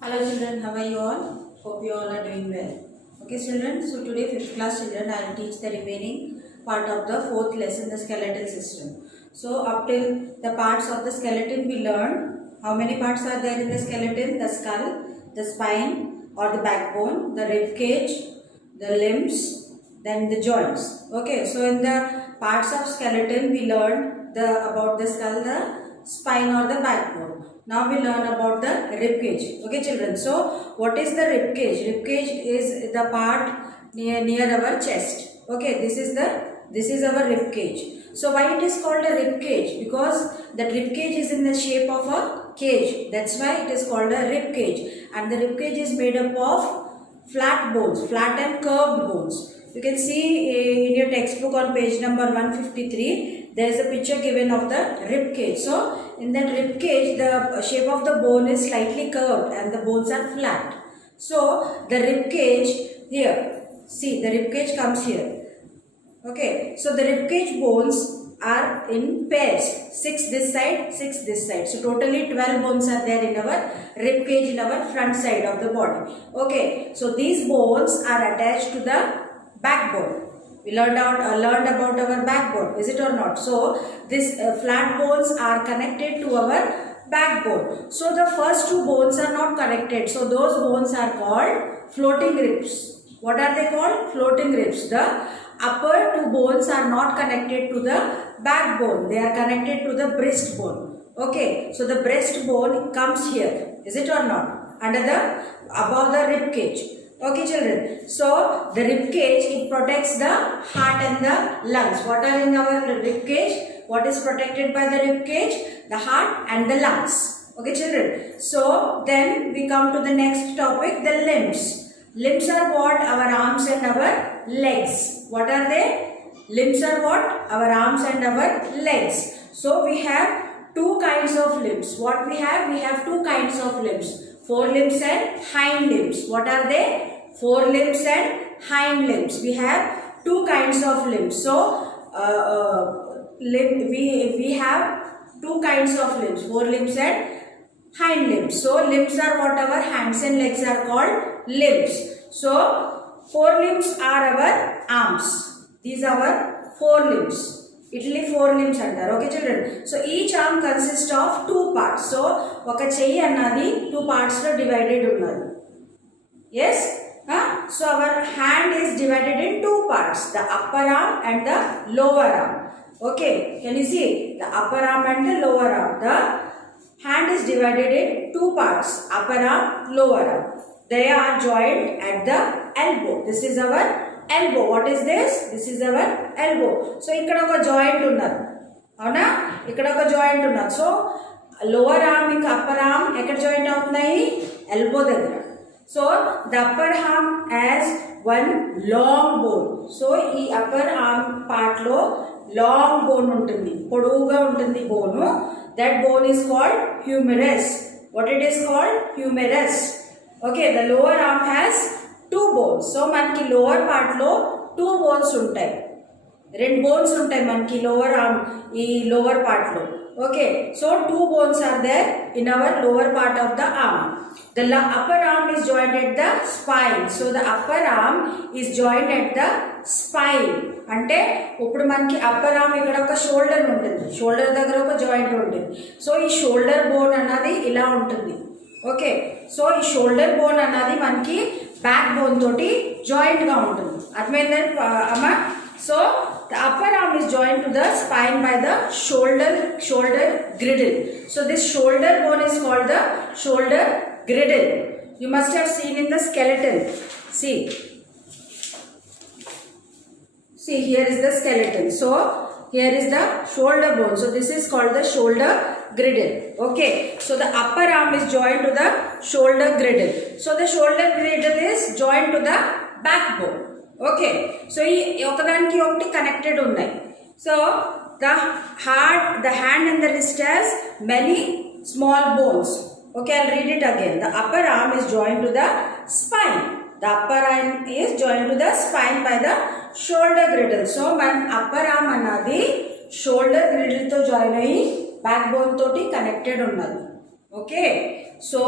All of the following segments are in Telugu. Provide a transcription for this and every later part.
Hello children, how are you all? Hope you all are doing well. Okay children, so today 5th class children I will teach the remaining part of the 4th lesson, the skeletal system. So up till the parts of the skeleton we learned. How many parts are there in the skeleton? The skull, the spine or the backbone, the rib cage, the limbs, then the joints. Okay, so in the parts of skeleton we learned about the skull, the spine or the backbone. Now we learn about the rib cage. Okay children, so what is the rib cage? Rib cage is the part near our chest. Okay, this is our rib cage. So why it is called a rib cage? Because the rib cage is in the shape of a cage. That's why it is called a rib cage. And the rib cage is made up of flat bones, flat and curved bones. You can see in your textbook on page number 153, there is a picture given of the rib cage. So in that rib cage, the shape of the bone is slightly curved and the bones are flat. So the rib cage here, see the rib cage comes here. Okay, so the rib cage bones are in pairs, 6 this side, 6 this side. So totally 12 bones are there in our rib cage in our front side of the body. Okay, so these bones are attached to the backbone. We learned about our backbone, is it or not? So these flat bones are connected to our backbone. So the first two bones are not connected. So those bones are called floating ribs. What are they called? Floating ribs. The upper two bones are not connected to the backbone. They are connected to the breastbone. Okay, so the breastbone comes here. Is it or not? Above the rib cage. Okay children, so the rib cage, it protects the heart and the lungs. What are in our rib cage? What is protected by the rib cage? The heart and the lungs. Okay children, so then we come to the next topic, the limbs. Limbs are what? Our arms and our legs. What are they? Limbs are what? Our arms and our legs. So we have two kinds of limbs. What we have? We have two kinds of limbs. Forelimbs and hind limbs. What are they? Forelimbs and hind limbs. We have two kinds of limbs. So we have two kinds of limbs, forelimbs and hind limbs. So limbs are what? Our hands and legs are called limbs. So forelimbs are our arms. These are our forelimbs. Italy forelimbs అంటారు. Okay children, so each arm consists of two parts. So ఒక చెయ్యి అన్నది two parts లో divided ఉన్నది. Yes, so our hand is divided in two parts, the upper arm and the lower arm. Okay, can you see the upper arm and the lower arm? The hand is divided in two parts, upper arm, lower arm. They are joined at the elbow. This is our elbow. What is this? This is our elbow. So ఇక్కడ ఒక జాయింట్ ఉన్నది, అవునా? ఇక్కడ ఒక జాయింట్ ఉన్నది. సో లోవర్ ఆర్మ్ ఇంకా అప్పర్ ఆర్మ్ ఎక్కడ జాయింట్ అవుతున్నాయి? ఎల్బో దగ్గర. So the upper arm as one long bone. So ఈ అప్పర్ ఆర్మ్ పార్ట్ లో లాంగ్ బోన్ ఉంటుంది, పొడవుగా ఉంటుంది bone. That bone is called humerus. What it is called? Humerus. Okay, the lower arm has two bones. So మనకి లోవర్ పార్ట్ లో టూ బోన్స్ ఉంటాయి, రెండు బోన్స్ ఉంటాయి మనకి లోవర్ ఆర్మ్, ఈ లోవర్ పార్ట్ లో. Okay, so two bones are there in our lower part of the arm. The upper arm is joined at the spine. So the upper arm is joined at the spine. అంటే ఇప్పుడు మనకి అప్పర్ ఆర్మ్ ఇక్కడ ఒక షోల్డర్ ఉంటుంది, షోల్డర్ దగ్గర ఒక జాయింట్ ఉంటుంది. సో ఈ షోల్డర్ బోన్ అన్నది ఇలా ఉంటుంది. ఓకే, సో ఈ షోల్డర్ బోన్ అన్నది మనకి బ్యాక్ బోన్ తోటి జాయింట్ గా ఉంటుంది. అర్థమైందండి అమ్మా? So the upper arm is joined to the spine by the shoulder girdle. So this shoulder bone is called the shoulder girdle. You must have seen in the skeleton. See here is the skeleton. So here is the shoulder bone. So this is called the shoulder girdle. Okay, so the upper arm is joined to the shoulder girdle. So the shoulder girdle is joined to the backbone. Okay, so ఈ ఒకదానికి ఒకటి కనెక్టెడ్ ఉన్నాయి. So the hand and the wrist has many small bones. Okay, I'll read it again. The upper arm is joined to the spine. The upper arm is joined to the spine by the shoulder girdle. So మన upper arm అన్నది shoulder girdle తో జాయిన్ అయ్యి బ్యాక్ బోన్ తోటి కనెక్టెడ్ ఉన్నది. Okay, so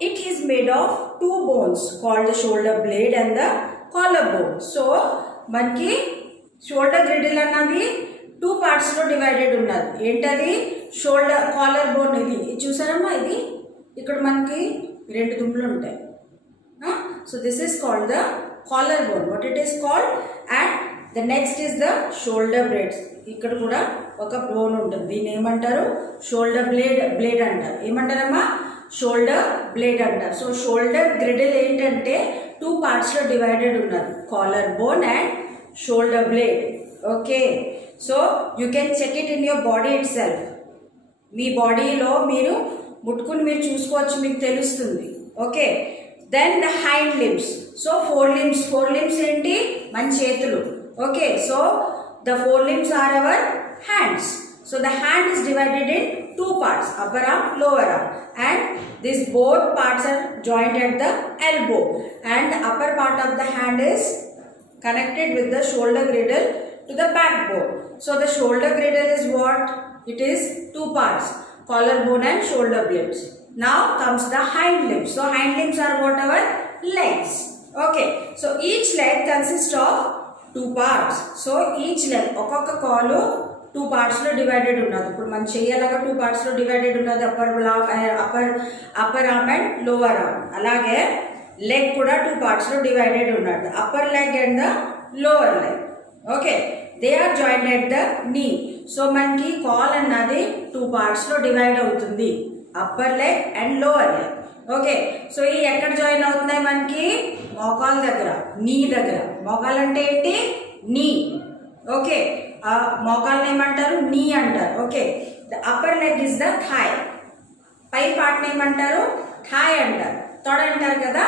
it is made of two bones called the shoulder blade and the collarbone. So మనకి షోల్డర్ గ్రిడిల్ అన్నది టూ పార్ట్స్లో డివైడెడ్ ఉన్నది. ఏంటది? Shoulder collar bone. ఇది చూసారమ్మా, ఇది ఇక్కడ మనకి రెండు దుమ్ములు ఉంటాయి. So this is called the collar bone, what it is called. And the next is the shoulder blades. ఇక్కడ కూడా ఒక బోన్ ఉంటుంది, దీన్ని ఏమంటారు? షోల్డర్ బ్లేడ్ అంటారు. ఏమంటారమ్మా? షోల్డర్ బ్లేడ్ అంటారు. సో షోల్డర్ గ్రిడిల్ ఏంటంటే టూ పార్ట్స్లో డివైడెడ్ ఉన్నది, collar bone and shoulder blade. Okay, so you can check it in your body itself. మీ బాడీలో మీరు ముట్టుకుని మీరు చూసుకోవచ్చు, మీకు తెలుస్తుంది. Okay, then the hind limbs. So four limbs ఏంటి? మన చేతులు. Okay, so the four limbs are our hands. So the hand is divided in two parts, upper arm, lower arm, and these both parts are joined at the elbow, and the upper part of the hand is connected with the shoulder girdle to the backbone. So the shoulder girdle is what? It is two parts, collarbone and shoulder blades. Now comes the hind limbs. So hind limbs are what? Our legs. Okay, so each leg consists of two parts. So each leg, okka kalu two పార్ట్స్లో డివైడెడ్ ఉన్నది. ఇప్పుడు మన చెయ్యలాగా టూ పార్ట్స్లో డివైడెడ్ ఉన్నది, upper arm and lower arm. అలాగే లెగ్ కూడా టూ పార్ట్స్లో డివైడెడ్ ఉన్నది, upper leg and the lower leg. Okay, they are joint at the knee. So మనకి కాల్ అన్నది టూ పార్ట్స్లో డివైడ్ అవుతుంది, upper leg and lower leg. Okay, so ఈ ఎక్కడ జాయిన్ అవుతున్నాయి? మనకి మోకాల దగ్గర, నీ దగ్గర. మోకాలు అంటే ఏంటి? నీ. ఓకే, మోకాల్ని ఏమంటారు? నీ అంటారు. Okay, the upper leg is the thigh. పై పార్ట్ని ఏమంటారు? థాయ్ అంటారు. తొడ అంటారు కదా,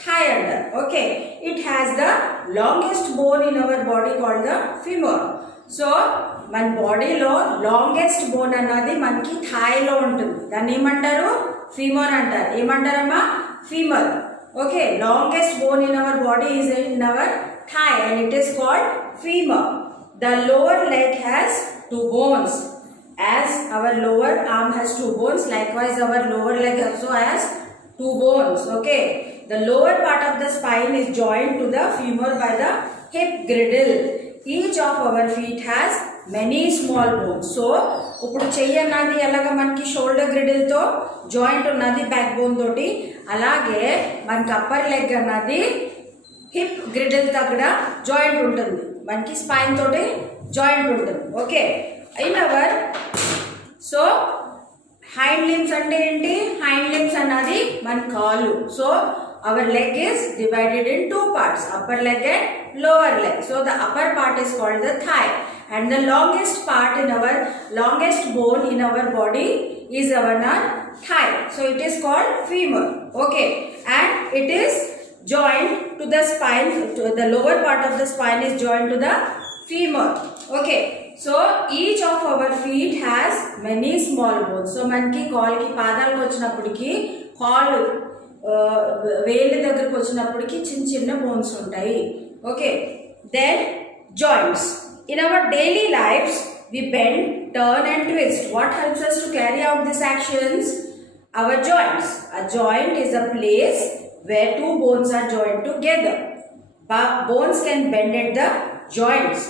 థాయ్ అంటారు. Okay, it has the longest bone in our body called the femur. So మన బాడీలో లాంగెస్ట్ బోన్ అన్నది మనకి థాయ్లో ఉంటుంది, దాన్ని ఏమంటారు? ఫిమర్ అంటారు. ఏమంటారమ్మా? Femur. Okay, longest bone in our body is in our thigh and it is called femur. The lower leg has two bones. As our lower arm has two bones, likewise our lower leg also has two bones. Okay, the lower part of the spine is joined to the femur by the hip girdle. Each of our feet has many small bones. So ఇప్పుడు చెయ్యి అన్నది ఎలాగ మనకి షోల్డర్ గ్రిడిల్ తో జాయింట్ ఉన్నది బ్యాక్ బోన్ తోటి, అలాగే మనకి అప్పర్ లెగ్ అన్నది హిప్ గ్రిడిల్ దగ్గర జాయింట్ ఉంటుంది, మనకి స్పైన్ తోటి జాయింట్ ఉంటుంది. Okay, in our so hind limbs అంటే ఏంటి? హైండ్ లిమ్స్ అన్నది మన కాళ్ళు. So our leg is divided in two parts, upper leg and lower leg. So the upper part is called the thigh and the longest part in our longest bone in our body is our thigh. So it is called femur. Okay, and it is joined to the spine. To the lower part of the spine is joined to the femur. Okay, so each of our feet has many small bones. So manki call కి పాదాలకు వచ్చినప్పటికి కాళ్ళు వేళ్ళ దగ్గరకు వచ్చినప్పటికి చిన్న చిన్న బోన్స్ ఉంటాయి. Okay, then joints. In our daily lives, we bend, turn and twist. What helps us to carry out these actions? Our joints. A joint is a place where two bones are joined together. Bones can bend at the joints,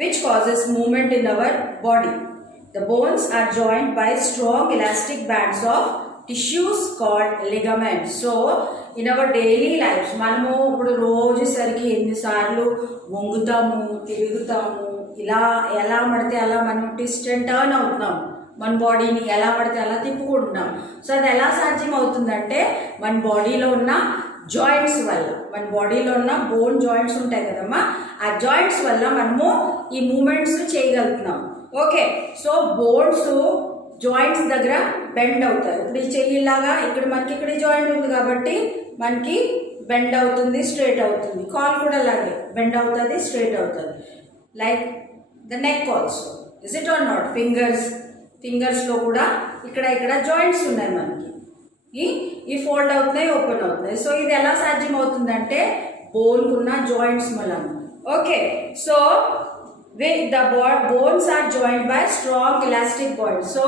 which causes movement in our body. The bones are joined by strong elastic bands of tissues called ligaments. So in our daily lives, మనము ఇప్పుడు రోజుసరికి ఎన్నిసార్లు వంగుతాము, తిరుగుతాము, ఇలా ఎలా పడితే అలా మనం ట్విస్ట్ అండ్ టర్న్ అవుతున్నాం, మన బాడీని ఎలా పడితే అలా తిప్పుకుంటున్నాం. సో అది ఎలా సాధ్యం అవుతుందంటే మన బాడీలో ఉన్న జాయింట్స్ వల్ల, మన బాడీలో ఉన్న బోన్ జాయింట్స్ ఉంటాయి కదమ్మా, ఆ జాయింట్స్ వల్ల మనము ఈ మూమెంట్స్ చేయగలుగుతున్నాం. ఓకే, సో బోన్స్ జాయింట్స్ దగ్గర బెండ్ అవుతాయి. ఇప్పుడు ఈ చెయ్యిలాగా ఇక్కడ మనకి ఇక్కడ జాయింట్ ఉంది కాబట్టి మనకి బెండ్ అవుతుంది, స్ట్రైట్ అవుతుంది. కాల్ కూడా అలాగే బెండ్ అవుతుంది, స్ట్రైట్ అవుతుంది. Like the neck also, is it or not? ఫింగర్స్లో కూడా ఇక్కడ జాయింట్స్ ఉన్నాయి మనకి, ఈ ఫోల్డ్ అవుతున్నాయి, ఓపెన్ అవుతున్నాయి. సో ఇది ఎలా సాధ్యం అవుతుందంటే బోన్కున్న జాయింట్స్ మూలం. Okay, so the bones are joined by strong elastic bands. So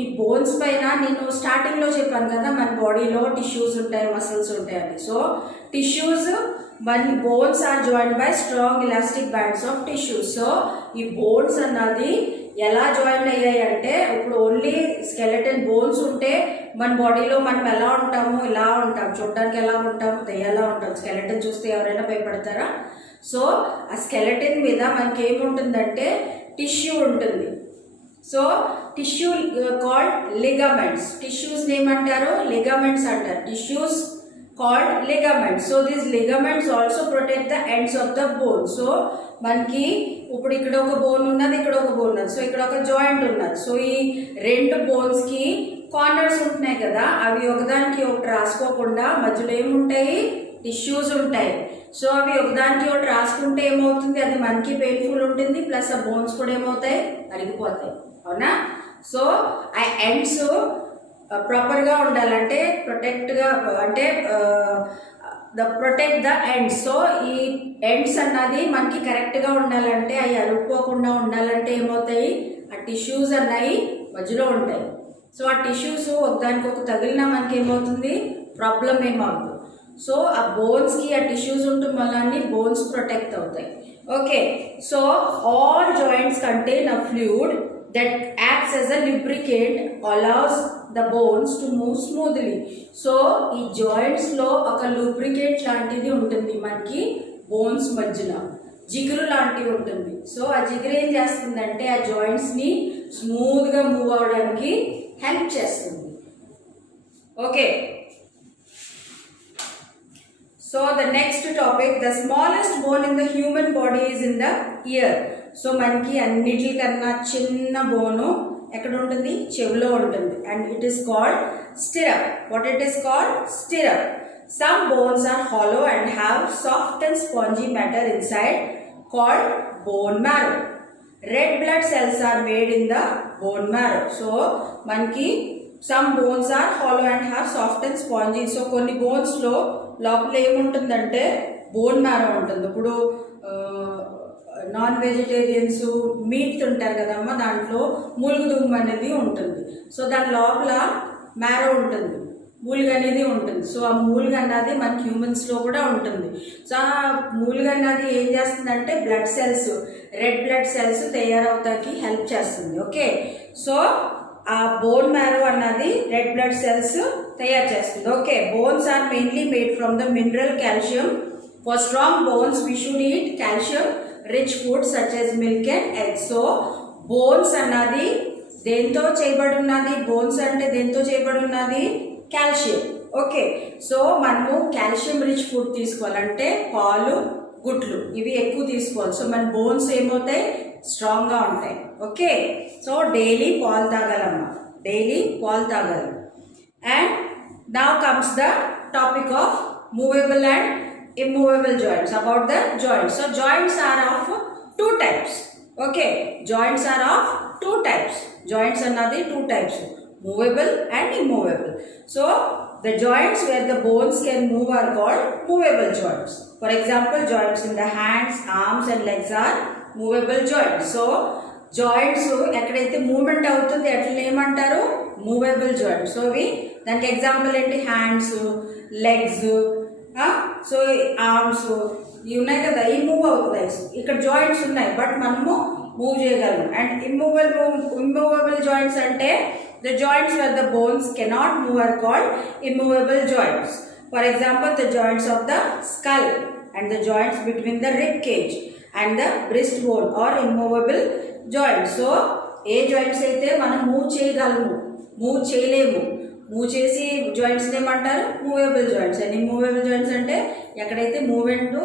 ఈ బోన్స్ పైన నేను స్టార్టింగ్లో చెప్పాను కదా మన బాడీలో టిష్యూస్ ఉంటాయి, మసిల్స్ ఉంటాయని. సో టిష్యూస్ మన bones are joined by strong elastic bands of tissues. So ఈ బోన్స్ అన్నది ఎలా జాయిన్ అయ్యాయి అంటే, ఇప్పుడు ఓన్లీ స్కెలెటన్ బోన్స్ ఉంటే మన బాడీలో మనం ఎలా ఉంటాము, ఇలా ఉంటాం, చూడడానికి ఎలా ఉంటాము, దెయ్యాలా ఉంటాం. స్కెలెటన్ చూస్తే ఎవరైనా భయపడతారా? సో ఆ స్కెలెటన్ మీద మనకి ఏముంటుందంటే టిష్యూ ఉంటుంది. So tissue called ligaments. Tissues ఏమంటారు? లిగమెంట్స్ అంటారు. Tissues called ligaments. So these ligaments also protect the ends of the bone. So మనకి ఇప్పుడు ఇక్కడ ఒక బోన్ ఉన్నది, ఇక్కడ ఒక బోన్ ఉన్నది, సో ఇక్కడ ఒక జాయింట్ ఉన్నది. సో ఈ రెండు బోన్స్కి కార్నర్స్ ఉంటున్నాయి కదా, అవి ఒకదానికి ఒకటి రాసుకోకుండా మధ్యలో ఏముంటాయి? టిష్యూస్ ఉంటాయి. సో అవి ఒకదానికి ఒకటి రాసుకుంటే ఏమవుతుంది? అది మనకి పెయిన్ఫుల్ ఉంటుంది, ప్లస్ ఆ బోన్స్ కూడా ఏమవుతాయి? అరిగిపోతాయి. అవునా? సో ఆ ఎండ్స్ ప్రాపర్గా ఉండాలంటే ప్రొటెక్ట్గా అంటే ప్రొటెక్ట్ ద ఎండ్స్. సో ఈ ఎండ్స్ అన్నది మనకి కరెక్ట్గా ఉండాలంటే, అవి అరుక్కోకుండా ఉండాలంటే ఏమవుతాయి? ఆ టిష్యూస్ అన్నవి మధ్యలో ఉంటాయి. సో ఆ టిష్యూస్ ఒకదానికి ఒక తగిలినా మనకి ఏమవుతుంది? ప్రాబ్లం ఏమవుతుంది. సో ఆ బోన్స్కి ఆ టిష్యూస్ ఉంటుంది వల్ల బోన్స్ ప్రొటెక్ట్ అవుతాయి. Okay, so all joints contain a fluid that acts as a lubricant, allows the bones to move smoothly. So ఈ జాయింట్స్ లో ఒక లూబ్రికేట్ లాంటిది ఉంటుంది మనకి బోన్స్ మధ్యన, జిగురు లాంటివి ఉంటుంది. సో ఆ జిగురు ఏం చేస్తుందంటే ఆ జాయింట్స్ ని స్మూత్ గా మూవ్ అవడానికి హెల్ప్ చేస్తుంది. Okay, so the next topic, the smallest bone in the human body is in the ear. So మనకి అన్నిటికన్నా చిన్న బోను ఎక్కడ ఉంటుంది? చెవిలో ఉంటుంది. And it is called stirrup. What it is called? Stirrup. Some bones are hollow and have soft and spongy matter inside called bone marrow. Red blood cells are made in the bone marrow. So మనకి some bones are hollow and have soft and spongy. So కొన్ని బోన్స్ లో లోపల ఏముంటుందంటే బోన్ మ్యారో ఉంటుంది. ఇప్పుడు నాన్ వెజిటేరియన్స్ మీట్ తింటారు కదమ్మా, దాంట్లో మూలుగుదుమ్ము అనేది ఉంటుంది. సో దాని లోపల మ్యారో ఉంటుంది, మూలుగ అనేది ఉంటుంది. సో ఆ మూలుగ అన్నది మన హ్యూమన్స్లో కూడా ఉంటుంది. సో ఆ మూలుగ అన్నది ఏం చేస్తుందంటే blood cells, red blood cells తయారవుతానికి హెల్ప్ చేస్తుంది. ఓకే, సో ఆ బోన్ మ్యారో అన్నది రెడ్ బ్లడ్ సెల్స్ తయారు చేస్తుంది. Okay, bones are mainly made from the mineral calcium. For strong bones we should eat calcium rich food such as milk and eggs. So bones అన్నది దేంతో చేయబడి ఉన్నది? బోన్స్ అంటే దేంతో చేయబడి ఉన్నది? కాల్షియం. ఓకే, సో మనము కాల్షియం రిచ్ ఫుడ్ తీసుకోవాలంటే పాలు, గుడ్లు ఇవి ఎక్కువ తీసుకోవాలి. సో మన బోన్స్ ఏమవుతాయి? స్ట్రాంగ్గా ఉంటాయి. ఓకే, సో డైలీ పాలు తాగాలమ్మా, డైలీ పాలు తాగాలి. And now comes the topic of movable and immovable joints. About the joints, so joints are of two types. Okay, joints are of two types. Joints another two types, movable and immovable. So the joints where the bones can move are called movable joints. For example, joints in the hands, arms and legs are movable joints. So joints ఎక్కడైతే మూవ్మెంట్ అవుతుంది అట్లా ఏమంటారు? Movable joints. సో ఇవి దానికి ఎగ్జాంపుల్ ఏంటి? హ్యాండ్స్, లెగ్స్, సో ఆర్మ్స్ ఇవి ఉన్నాయి కదా, ఇవి మూవ్ అవుతాయి. ఇక్కడ జాయింట్స్ ఉన్నాయి బట్ మనము మూవ్ చేయగలము. అండ్ ఇమ్మూవబుల్ జాయింట్స్ అంటే the joints where the bones cannot move are called immovable joints. For example the joints of the skull and the joints between the rib cage and the breast bone are immovable joints. So ఏ జాయింట్స్ అయితే మనం మూవ్ చేయగలము, మూవ్ చేయలేము, మూవ్ చేసి జాయింట్స్ ఏమంటారు? Movable joints. And immovable joints అంటే ఎక్కడైతే మూవ్మెంట్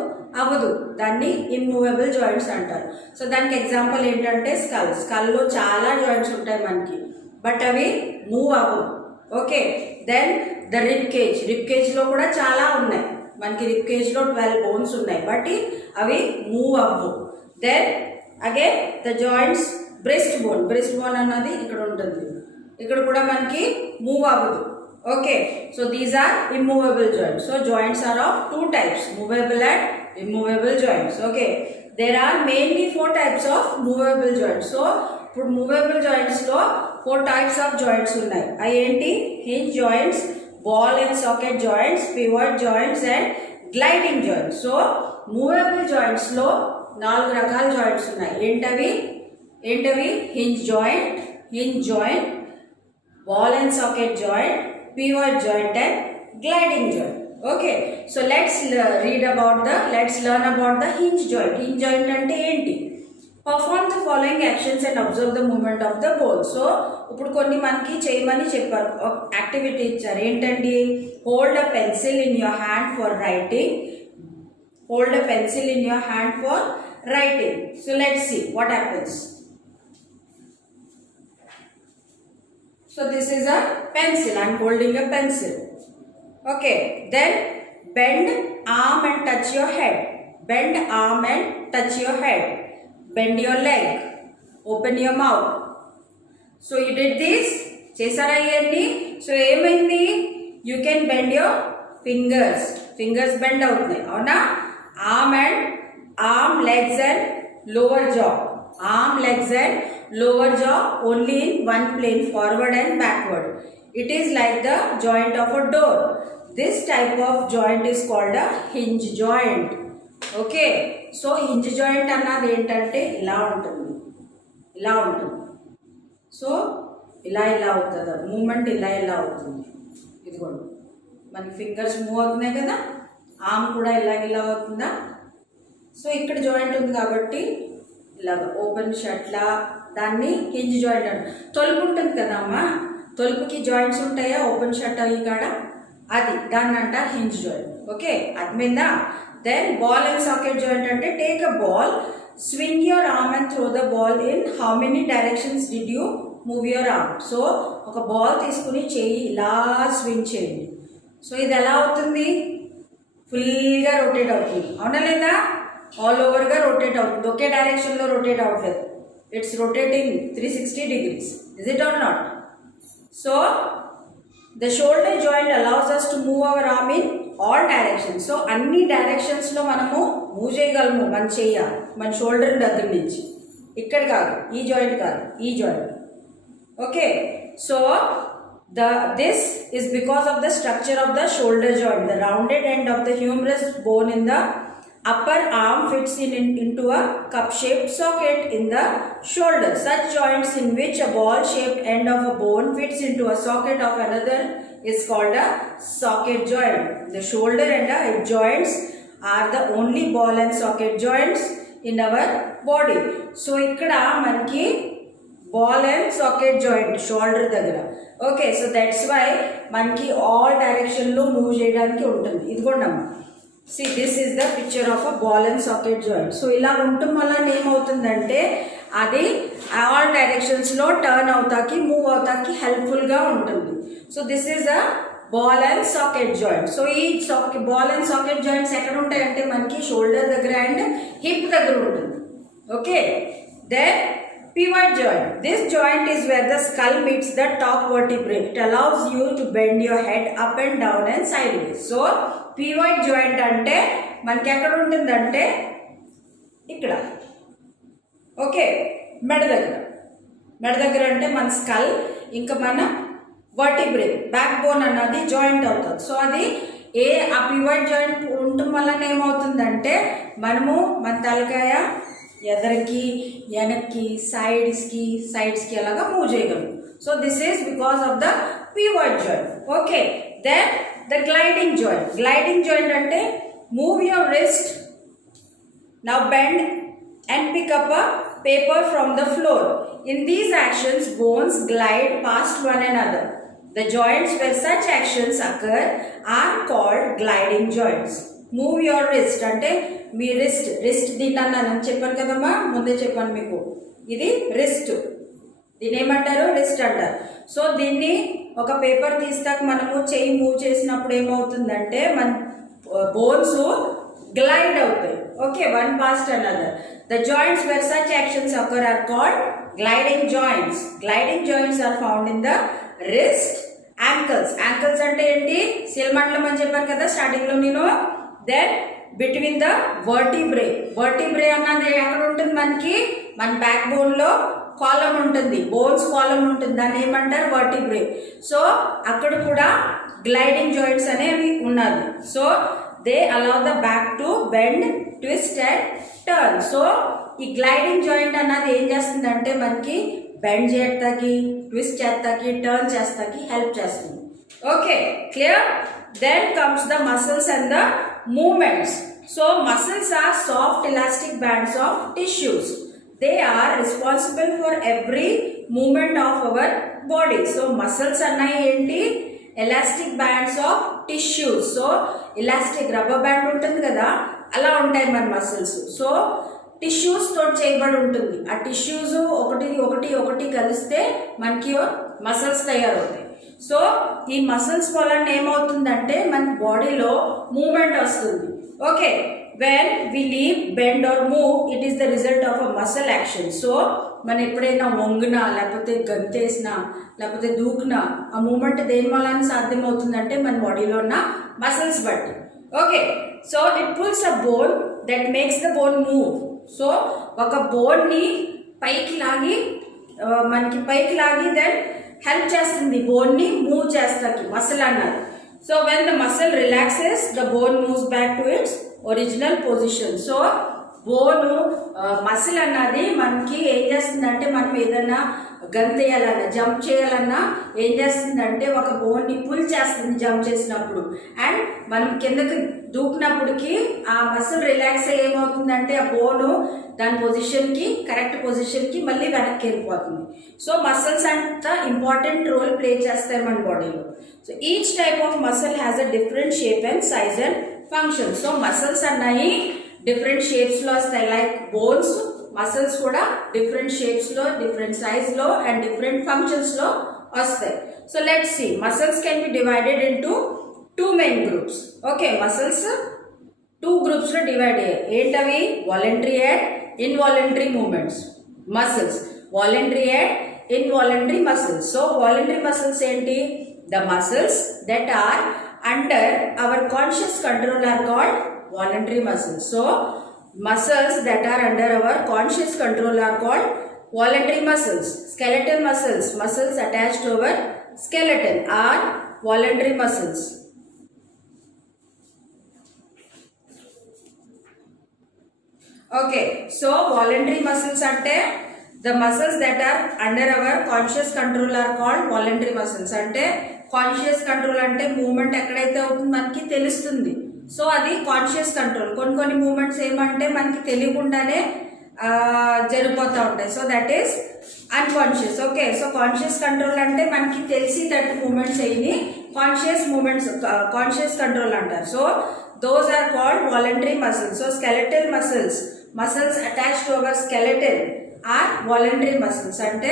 అవ్వదు దాన్ని ఇమ్మూవబుల్ జాయింట్స్ అంటారు. సో దానికి ఎగ్జాంపుల్ ఏంటంటే స్కల్. స్కల్లో చాలా జాయింట్స్ ఉంటాయి మనకి బట్ అవి మూవ్ అవ్వవు. Okay, then the rib cage. Rib కేజ్లో కూడా చాలా ఉన్నాయి మనకి. రిబ్ కేజ్లో 12 బోన్స్ ఉన్నాయి బట్ అవి మూవ్ అవ్వవు. Then again the joints breast bone. Breast bone అన్నది ఇక్కడ ఉంటుంది, ఇక్కడ కూడా మనకి మూవ్ అవ్వదు. Okay, so these are immovable joints. So joints are of two types, movable and immovable joints. Okay, there are mainly 4 types of movable joints. So ఇప్పుడు మూవబుల్ జాయింట్స్లో 4 types of joints ఉన్నాయి. అవి ఏంటి? hinge joints, ball and socket joints, pivot joints and gliding joints. So movable joints లో 4 రకాల జాయింట్స్ ఉన్నాయి. ఏంటవి? hinge joint, ball and socket joint, pivot joint and gliding joint. Okay, so let's learn about the hinge joint. Hinge joint అంటే ఏంటి? Perform the following actions and observe the movement of the ball. So ఇప్పుడు కొన్ని మనకి చేయమని చెప్పారు, యాక్టివిటీ ఇచ్చారు. ఏంటండి? Hold a pencil in your hand for writing. So let's see what happens. So this is a pencil. I am holding a pencil. Okay, then bend arm and touch your head. Bend your leg. Open your mouth. So you did this. Chesara iyandi. So ఏమైంది? You can bend your fingers. Fingers bend అవుతున్నాయి. అవునా? Arm, legs and lower jaw. Arm, legs and lower jaw only in one plane, forward and backward. It is like the joint of a door. This type of joint is called a hinge joint. Okay, so hinge joint అన్నది ఏంటంటే ఇలా ఉంటుంది. సో ఇలా అవుతుంది, మూమెంట్ ఇలా అవుతుంది. ఇదిగోండి, మనకి ఫింగర్స్ మూవ్ అవుతున్నాయి కదా, ఆర్మ్ కూడా ఇలా అవుతుందా. సో ఇక్కడ జాయింట్ ఉంది కాబట్టి ఇలాగ ఓపెన్ షట్లా, దాన్ని హింజ్ జాయింట్ అంట. తొలుపు ఉంటుంది కదా అమ్మా, తొలుపుకి జాయింట్స్ ఉంటాయా ఓపెన్ షట్ అయ్యి కాడ, అది దాన్ని అంటారు హింజ్ జాయింట్. ఓకే, అర్థమైందా? Then ball and socket joint అంటే take a ball, swing your arm and throw the ball in how many directions did you move your arm. So ఒక బాల్ తీసుకుని చెయ్యి ఇలా స్వింగ్ చేయండి. సో ఇది ఎలా అవుతుంది? ఫుల్గా రొటేట్ అవుతుంది. అవునా లేదా? ఆల్ ఓవర్గా రొటేట్ అవుతుంది, ఒకే డైరెక్షన్లో రొటేట్ అవ్వట్లేదు. It's rotating 360 degrees. Is it or not? So the shoulder joint allows us to move our arm in all directions. So అన్ని డైరెక్షన్స్లో మనము మూవ్ చేయగలము మన చెయ్య, మన షోల్డర్ దగ్గర నుంచి. ఇక్కడ కాదు, ఈ జాయింట్ కాదు, ఈ joint. Okay, so this is because of the structure of the shoulder joint. The rounded end of the humerus bone in the upper arm fits into a cup-shaped socket in the shoulder. Such joints in which a ball-shaped end of a bone fits into a socket of another is called a socket joint. The shoulder and the hip joints are the only ball and socket joints in our body. So ikkada manki ball and socket joint shoulder దగ్గర. ఓకే, సో దట్స్ వై మనకి ఆల్ డైరెక్షన్లో మూవ్ చేయడానికి ఉంటుంది. ఇదిగోండమ్మా, see this is the picture of a ball and socket joint. So ఇలా ఉండటం వల్ల ఏమవుతుందంటే అది ఆల్ డైరెక్షన్స్లో టర్న్ అవుతాకి, మూవ్ అవుతాకి హెల్ప్ఫుల్గా ఉంటుంది. So this is a ball and socket joint. So ఈ బాల్ అండ్ సాకెట్ జాయింట్స్ ఎక్కడ ఉంటాయంటే మనకి షోల్డర్ దగ్గర అండ్ హిప్ దగ్గర ఉంటుంది. Okay, then pivot joint. This joint is where the skull meets the top vertebrae. It allows you to bend your head up and down and sideways. So pivot joint అంటే మనకి ఎక్కడ ఉంటుందంటే ఇక్కడ. ఓకే, మెడ దగ్గర అంటే మన స్కల్ ఇంకా మన వర్టిబ్రే బ్యాక్ బోన్ అన్నది జాయింట్ అవుతుంది. సో అది ఆ పివట్ జాయింట్ ఉండటం వలన ఏమవుతుందంటే మనము మన తలకాయ ఎదరికి, వెనక్కి, సైడ్స్కి అలాగా మూవ్ చేయగలం. So this is because of the pivot joint. Okay, then the gliding joint అంటే move your wrist, now bend and pick up a paper from the floor. In these actions bones glide past one another. The joints where such actions occur are called gliding joints. Move your wrist అంటే మీ రిస్ట్ దీన్ని అన్నాను చెప్పాను కదమ్మా, ముందే చెప్పాను మీకు. ఇది రిస్ట్, దీన్ని ఏమంటారు? రిస్ట్ అంటారు. సో దీన్ని ఒక పేపర్ తీస్తాక మనము చెయ్యి మూవ్ చేసినప్పుడు ఏమవుతుందంటే మన బోన్స్ గ్లైడ్ అవుతాయి. Okay, one past another. The joints where such actions occur are called gliding joints. Gliding joints are found in the wrist, ankles అంటే ఏంటి? సిల్మండలం అని చెప్పాను కదా స్టార్టింగ్ లో నేను. దెన్ బిట్వీన్ ద వర్టిబ్రే అన్నది ఎక్కడ ఉంటుంది మనకి? మన బ్యాక్ బోన్ లో కాలం ఉంటుంది, బోన్స్ కాలం ఉంటుంది, దాన్ని ఏమంటారు వర్టిబ్రే. సో అక్కడ కూడా గ్లైడింగ్ జాయింట్స్ అనేవి ఉన్నాయి. So they allow the back to bend, twist and turn. So ఈ గ్లైడింగ్ జాయింట్ అన్నది ఏం చేస్తుందంటే మనకి బెండ్ చేస్తాకి, ట్విస్ట్ చేస్తాకి, టర్న్ చేస్తాకి హెల్ప్ చేస్తుంది. Okay, clear? Then comes the muscles and the movements. So muscles are soft elastic bands of tissues. They are responsible for every movement of our body. So muscles అన్నాయి ఏంటి? Elastic bands of tissues. So elastic rubber band ఉంటుంది కదా, అలా ఉంటాయి మన మసిల్స్. సో టిష్యూస్ తోటి చేయబడి ఉంటుంది. ఆ టిష్యూస్ ఒకటి ఒకటి ఒకటి కలిస్తే మనకి మసిల్స్ తయారవుతాయి. సో ఈ మసిల్స్ వలన ఏమవుతుందంటే మన బాడీలో మూమెంట్ వస్తుంది. Okay, when we leave, bend or move, it is the result of a muscle action. So మనం ఎప్పుడైనా వంగినా లేకపోతే గంతేసినా లేకపోతే దూకినా ఆ మూమెంట్ దేని వలన సాధ్యమవుతుందంటే మన బాడీలో ఉన్న మసిల్స్ బట్టి. Okay, so it pulls a bone that makes the bone move. So ఒక బోన్ని పైకి లాగి మనకి పైకి లాగి దెన్ హెల్ప్ చేస్తుంది బోన్ని మూవ్ చేస్తాకి, మసిల్ అన్నారు. So when the muscle relaxes, the bone moves back to its original position. So బోను మసిల్ అన్నది మనకి ఏం చేస్తుందంటే మనం ఏదైనా గంతేయాలన్నా జంప్ చేయాలన్నా ఏం చేస్తుందంటే ఒక బోన్ని పుల్ చేస్తుంది జంప్ చేసినప్పుడు. అండ్ మనం కిందకి దూకినప్పటికి ఆ మసిల్ రిలాక్స్ అయ్యి ఏమవుతుందంటే ఆ బోను దాని పొజిషన్కి కరెక్ట్ పొజిషన్కి మళ్ళీ వెనక్కి వెళ్ళిపోతుంది. సో మసిల్స్ అంత ఇంపార్టెంట్ రోల్ ప్లే చేస్తాయి మన బాడీలో. So each type of muscle has a different shape and size and function. So muscles అన్నాయి డిఫరెంట్ షేప్స్ లో వస్తాయి. లైక్ బోన్స్ మసిల్స్ కూడా డిఫరెంట్ షేప్స్ లో, డిఫరెంట్ సైజ్ లో అండ్ డిఫరెంట్ ఫంక్షన్స్ లో వస్తాయి. So let's see, muscles can be divided into two main groups. Okay, muscles two groups లో డివైడ్ అయ్యాయి. ఏంటవి? Voluntary and involuntary moments muscles. Voluntary and involuntary muscles. So voluntary muscles ఏంటి? The muscles that are under our conscious control are called voluntary muscles. So muscles that are under our conscious control are called voluntary muscles. Skeletal muscles, muscles attached to our skeleton, are voluntary muscles. Okay, so voluntary muscles ante the muscles that are under our conscious control are called voluntary muscles. అంటే కాన్షియస్ కంట్రోల్ అంటే మూమెంట్ ఎక్కడైతే అవుతుందో మనకి తెలుస్తుంది. సో అది కాన్షియస్ కంట్రోల్. కొన్ని మూమెంట్స్ ఏమంటే మనకి తెలియకుండానే జరిగిపోతూ ఉంటాయి. So that is unconscious. Okay, so conscious control అంటే మనకి తెలిసి తట్టు మూమెంట్స్ అయ్యి కాన్షియస్ కంట్రోల్ అంటారు. So those are called voluntary muscles. So skeletal muscles attach to our skeleton are voluntary muscles. అంటే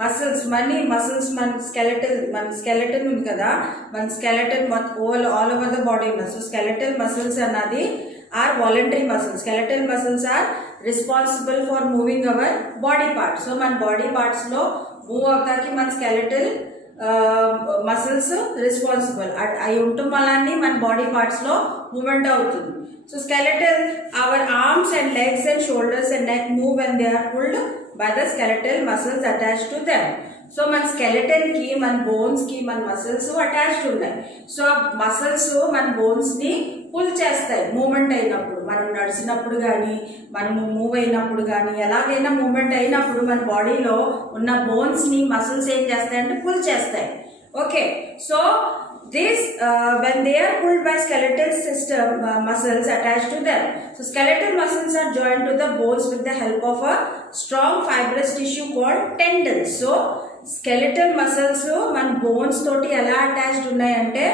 మసిల్స్ మన స్కెలెటన్ ఉంది కదా, మన skeleton all over the body ఉన్నది. సో స్కెలెటల్ మసిల్స్ అన్నది are voluntary muscles. Skeletal muscles are responsible for moving our body parts. So మన బాడీ పార్ట్స్ లో మూవ్ అవుతాకి మన స్కెలెటల్ మసిల్స్ రెస్పాన్సిబుల్. అవి ఉండటం వల్ల మన బాడీ పార్ట్స్ లో మూవ్మెంట్ అవుతుంది. So skeletal, our arms and legs and shoulders and neck move when they are pulled by the skeletal muscles attached to them. So మన స్కెలెటన్ కి, మన బోన్స్ కి, మన మసిల్స్ అటాచ్డ్ ఉన్నాయి. సో మసిల్స్ మన బోన్స్ ని పుల్ చేస్తాయి మూమెంట్ అయినప్పుడు. మనం నడిచినప్పుడు కానీ, మనము మూవ్ అయినప్పుడు కానీ, ఎలాగైనా మూమెంట్ అయినప్పుడు మన బాడీలో ఉన్న బోన్స్ ని మసిల్స్ ఏం చేస్తాయంటే పుల్ చేస్తాయి. Okay, so this when they are pulled by skeletal system muscles attached to them. So skeletal muscles are joined to the bones with the help of a strong fibrous tissue called tendons. So skeletal muscles మన bones తోటి ఎలా అటాచ్డ్ ఉన్నాయంటే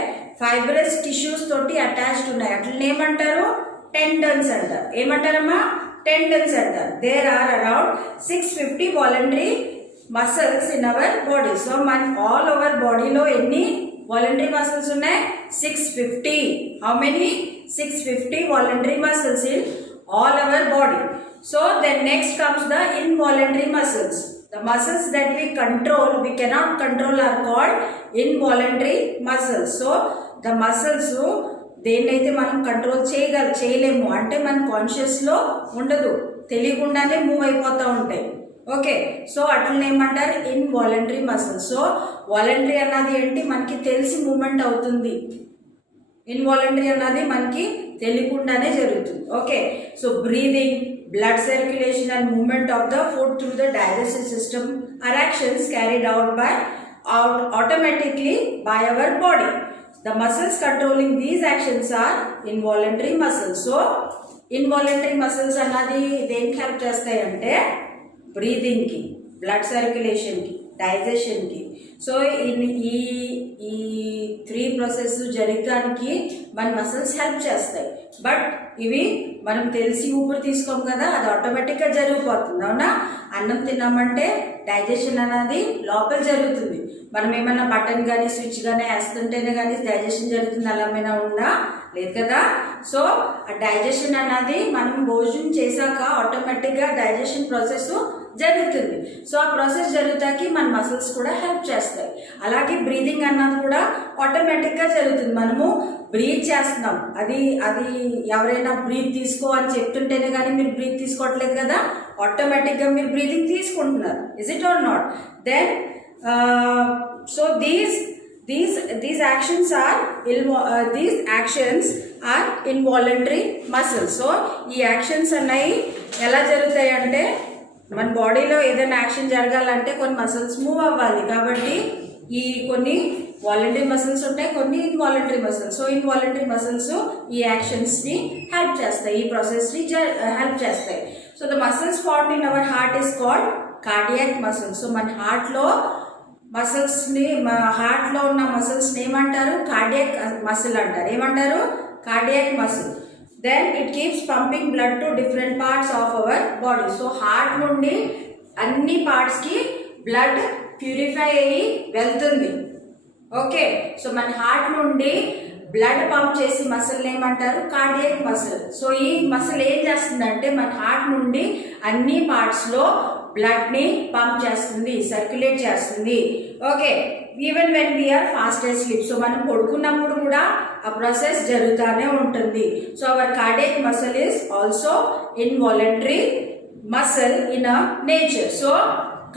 ఫైబ్రస్ టిష్యూస్ తోటి అటాచ్డ్ ఉన్నాయి. అట్లనే ఏమంటారు? టెండన్స్ అంటారు. ఏమంటారమ్మా? టెండన్స్ అంటారు. There are around 650 voluntary muscles in our body. So మన ఆల్ ఓవర్ బాడీలో ఎన్ని వాలంటరీ మసిల్స్ ఉన్నాయి? 650. How many? 650 voluntary muscles in all our body. So then next comes the involuntary muscles. The muscles that we cannot control are called involuntary muscles. So the muscles దేన్నైతే మనం కంట్రోల్ చేయలేము, అంటే మన కాన్షియస్ లో ఉండదు, తెలియకుండానే మూవ్ అయిపోతూ ఉంటాయి. ఓకే, సో అట్లనే ఏమంటారు ఇన్వాలంటరీ మసిల్స్. సో వాలంటరీ అన్నది ఏంటి, మనకి తెలిసి మూమెంట్ అవుతుంది. ఇన్వాలంటరీ అన్నది మనకి తెలియకుండానే జరుగుతుంది. Okay, so breathing, blood circulation and movement of the food through the digestive system are actions carried out by automatically by our body. The muscles controlling these actions are involuntary muscles. So involuntary muscles అన్నది దేనికి హెల్ప్ చేస్తాయి అంటే బ్రీదింగ్కి, బ్లడ్ సర్క్యులేషన్కి, డైజెషన్కి. సో ఈ త్రీ ప్రాసెస్ జరగడానికి మన మసిల్స్ హెల్ప్ చేస్తాయి. బట్ ఇవి మనం తెలిసి ఊపిరి తీసుకోం కదా, అది ఆటోమేటిక్గా జరిగిపోతుంది. అవునా, అన్నం తిన్నామంటే డైజెషన్ అనేది లోపల జరుగుతుంది. మనం ఏమన్నా బటన్ కానీ స్విచ్ కానీ వేస్తుంటేనే కానీ డైజెషన్ జరుగుతుంది, అలా ఏమైనా ఉందా? లేదు కదా. సో ఆ డైజెషన్ అన్నది మనం భోజనం చేశాక ఆటోమేటిక్గా డైజెషన్ ప్రాసెస్ జరుగుతుంది. సో ఆ ప్రాసెస్ జరుగుతాకి మన మసిల్స్ కూడా హెల్ప్ చేస్తాయి. అలాగే బ్రీదింగ్ అన్నది కూడా ఆటోమేటిక్గా జరుగుతుంది. మనము బ్రీత్ చేస్తున్నాం, అది ఎవరైనా బ్రీత్ తీసుకో అని చెప్తుంటేనే కానీ మీరు బ్రీత్ తీసుకోవట్లేదు కదా, ఆటోమేటిక్గా మీరు బ్రీదింగ్ తీసుకుంటున్నారు. Is it or not? Then so these actions are involuntary muscles. So ఈ యాక్షన్స్ అన్నవి ఎలా జరుగుతాయి అంటే మన బాడీలో ఏదైనా యాక్షన్ జరగాలంటే కొన్ని మసిల్స్ మూవ్ అవ్వాలి. కాబట్టి ఈ కొన్ని వాలంటరీ మసిల్స్ ఉంటాయి, కొన్ని involuntary muscles. So involuntary muscles ఈ యాక్షన్స్ని హెల్ప్ చేస్తాయి, ఈ ప్రాసెస్ని హెల్ప్ చేస్తాయి. So the muscles formed in our heart is called cardiac muscles. So మన హార్ట్లో ఉన్న మసిల్స్ని ఏమంటారు? కార్డియాక్ మసిల్ అంటారు. ఏమంటారు? Cardiac muscle. Then it keeps pumping blood to different parts of our body. So heart నుండి అన్ని పార్ట్స్కి బ్లడ్ ప్యూరిఫై అయ్యి వెళ్తుంది. ఓకే, సో మన హార్ట్ నుండి బ్లడ్ పంప్ చేసి మసిల్ ఏమంటారు? Cardiac muscle. సో ఈ మసిల్ ఏం చేస్తుందంటే మన హార్ట్ నుండి అన్ని పార్ట్స్లో బ్లడ్ని పంప్ చేస్తుంది, సర్క్యులేట్ చేస్తుంది. Okay, even when we are fast sleep. So మనం పడుకున్నప్పుడు కూడా ఆ ప్రాసెస్ జరుగుతూనే ఉంటుంది. So our cardiac muscle is also involuntary muscle in a nature. So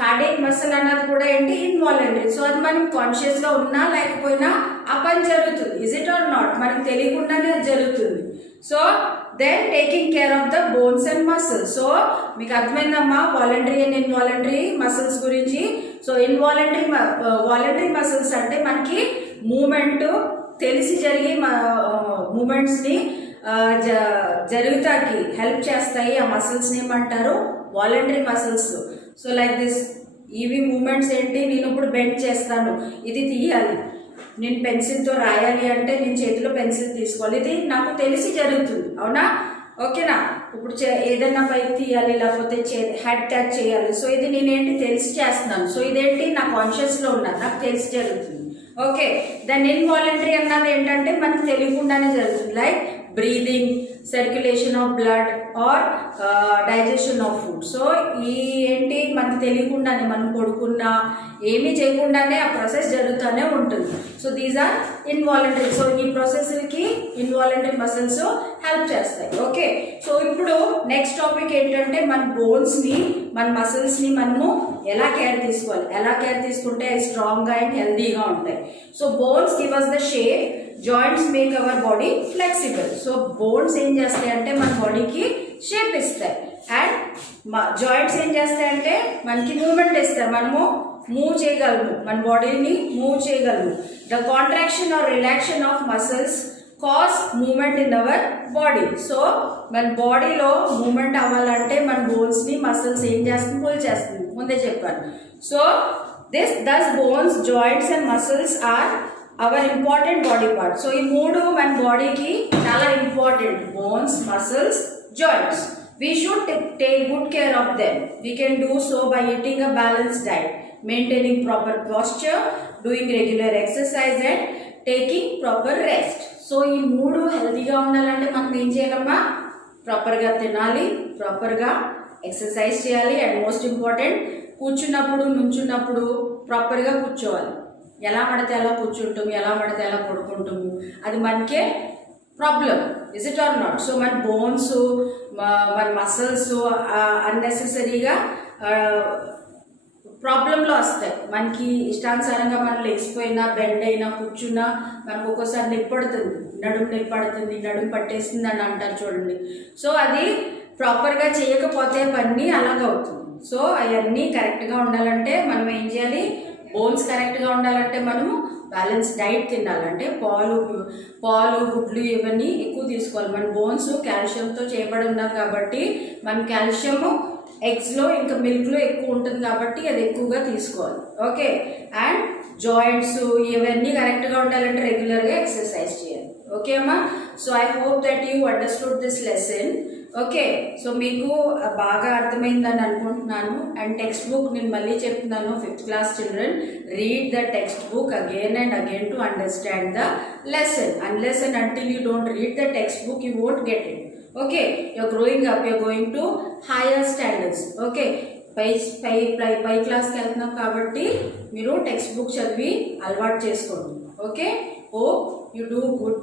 cardiac muscle అన్నది కూడా ఏంటి? ఇన్వాలంటరీ. సో అది మనం కాన్షియస్గా ఉన్నా లేకపోయినా ఆ పని జరుగుతుంది. Is it or not? మనకు తెలియకుండానే అది జరుగుతుంది. So then taking care of the bones and muscles. So మీకు అర్థమైందమ్మా వాలంటరీ అండ్ ఇన్వాలంటరీ మసిల్స్ గురించి. సో వాలంటరీ మసిల్స్ అంటే మనకి మూమెంట్ తెలిసి జరిగి మూమెంట్స్ని జరుగుతాకి హెల్ప్ చేస్తాయి. ఆ మసిల్స్ని ఏమంటారు? Voluntary muscles. So like this, ఇవి మూమెంట్స్ ఏంటి? నేను ఇప్పుడు బెండ్ చేస్తాను, ఇది తీయాలి. నేను పెన్సిల్తో రాయాలి అంటే నేను చేతిలో పెన్సిల్ తీసుకోవాలి, ఇది నాకు తెలిసి జరుగుతుంది. అవునా? ఓకేనా? ఇప్పుడు ఏదైనా పైకి తీయాలి లేకపోతే హెడ్ టచ్ చేయాలి. సో ఇది నేనేంటి? తెలిసి చేస్తున్నాను. సో ఇదేంటి? నా కాన్షియస్లో ఉన్నది, నాకు తెలిసి జరుగుతుంది. ఓకే, దాని ఇన్వాలంటరీ అన్నది ఏంటంటే మనకు తెలియకుండానే జరుగుతుంది. Like breathing, circulation of blood or digestion of food. So ఈ ఏంటి? మనకు తెలియకుండానే, మనం పడుకున్నా ఏమీ చేయకుండానే ఆ ప్రాసెస్ జరుగుతూనే ఉంటుంది. So these are involuntary. So ఈ ప్రాసెస్కి ఇన్వాలంటరీ మసిల్స్ హెల్ప్ చేస్తాయి. ఓకే, సో ఇప్పుడు నెక్స్ట్ టాపిక్ ఏంటంటే మన బోన్స్ని, మన మసిల్స్ని మనము ఎలా కేర్ తీసుకోవాలి, ఎలా కేర్ తీసుకుంటే అవి స్ట్రాంగ్గా అండ్ హెల్దీగా ఉంటాయి. So bones give us the shape, joints make our body flexible. So bones ఏం చేస్తాయి అంటే మన బాడీకి షేప్ ఇస్తాయి, అండ్ జాయింట్స్ ఏం చేస్తాయంటే మనకి మూమెంట్ ఇస్తాయి. మనము మూవ్ చేయగలము, మన బాడీని మూవ్ చేయగలము. The contraction or relaxation of muscles cause movement in our body. So మన బాడీలో మూమెంట్ అవ్వాలంటే మన బోన్స్ని మసిల్స్ ఏం చేస్తుంది? పుల్ చేస్తుంది, ముందే చెప్పాను. So thus bones, joints and muscles are our important body parts. So ఈ మూడు మన బాడీకి చాలా important. Bones, muscles, joints. We should take good care of them. We can do so by eating a balanced diet, maintaining proper posture, doing regular exercise and taking proper rest. So ఈ మూడు హెల్తీగా ఉండాలంటే మనం ఏం చేయాలమ్మా? ప్రాపర్గా తినాలి, ప్రాపర్గా ఎక్సర్సైజ్ చేయాలి, అండ్ మోస్ట్ ఇంపార్టెంట్ కూర్చున్నప్పుడు, నుంచున్నప్పుడు ప్రాపర్గా కూర్చోవాలి. ఎలా పడితే అలా కూర్చుంటాము, ఎలా పడితే అలా పడుకుంటాము, అది మనకే problem. Is it or not? So మన బోన్స్, మన మసిల్స్ అన్నెసెసరీగా ప్రాబ్లంలో వస్తాయి. మనకి ఇష్టానుసారంగా మనం లేచిపోయినా, బెండ్ అయినా, కూర్చున్నా మనకు ఒక్కోసారి నొప్పడుతుంది, నడుము పట్టేసింది అని అంటారు చూడండి. సో అది ప్రాపర్గా చేయకపోతే పని అలాగవుతుంది. సో అవన్నీ కరెక్ట్గా ఉండాలంటే మనం ఏం చేయాలి? బోన్స్ కరెక్ట్గా ఉండాలంటే మనము బ్యాలెన్స్ డైట్ తినాలంటే పాలు గుడ్లు ఇవన్నీ ఎక్కువ తీసుకోవాలి. మన బోన్స్ కాల్షియంతో చేయబడి ఉన్నారు కాబట్టి మన కాల్షియము ఎగ్స్లో ఇంకా మిల్క్లో ఎక్కువ ఉంటుంది కాబట్టి అది ఎక్కువగా తీసుకోవాలి. ఓకే, అండ్ జాయింట్స్ ఇవన్నీ కరెక్ట్గా ఉండాలంటే రెగ్యులర్గా ఎక్సర్సైజ్ చేయాలి. ఓకే అమ్మా? So I hope that you understood this lesson. Okay, so మీకు బాగా అర్థమైందని అనుకుంటున్నాను. అండ్ టెక్స్ట్ బుక్ నేను మళ్ళీ చెప్తున్నాను, 5th class children, read the text book again and again to understand the lesson. Unless and until you don't read the textbook, you won't get it. Okay, you're growing up, you're going to higher standards. Okay, పై క్లాస్కి వెళ్తున్నాం కాబట్టి మీరు టెక్స్ట్ బుక్ చదివి అలవాటు చేసుకోండి. Okay, hope you do good,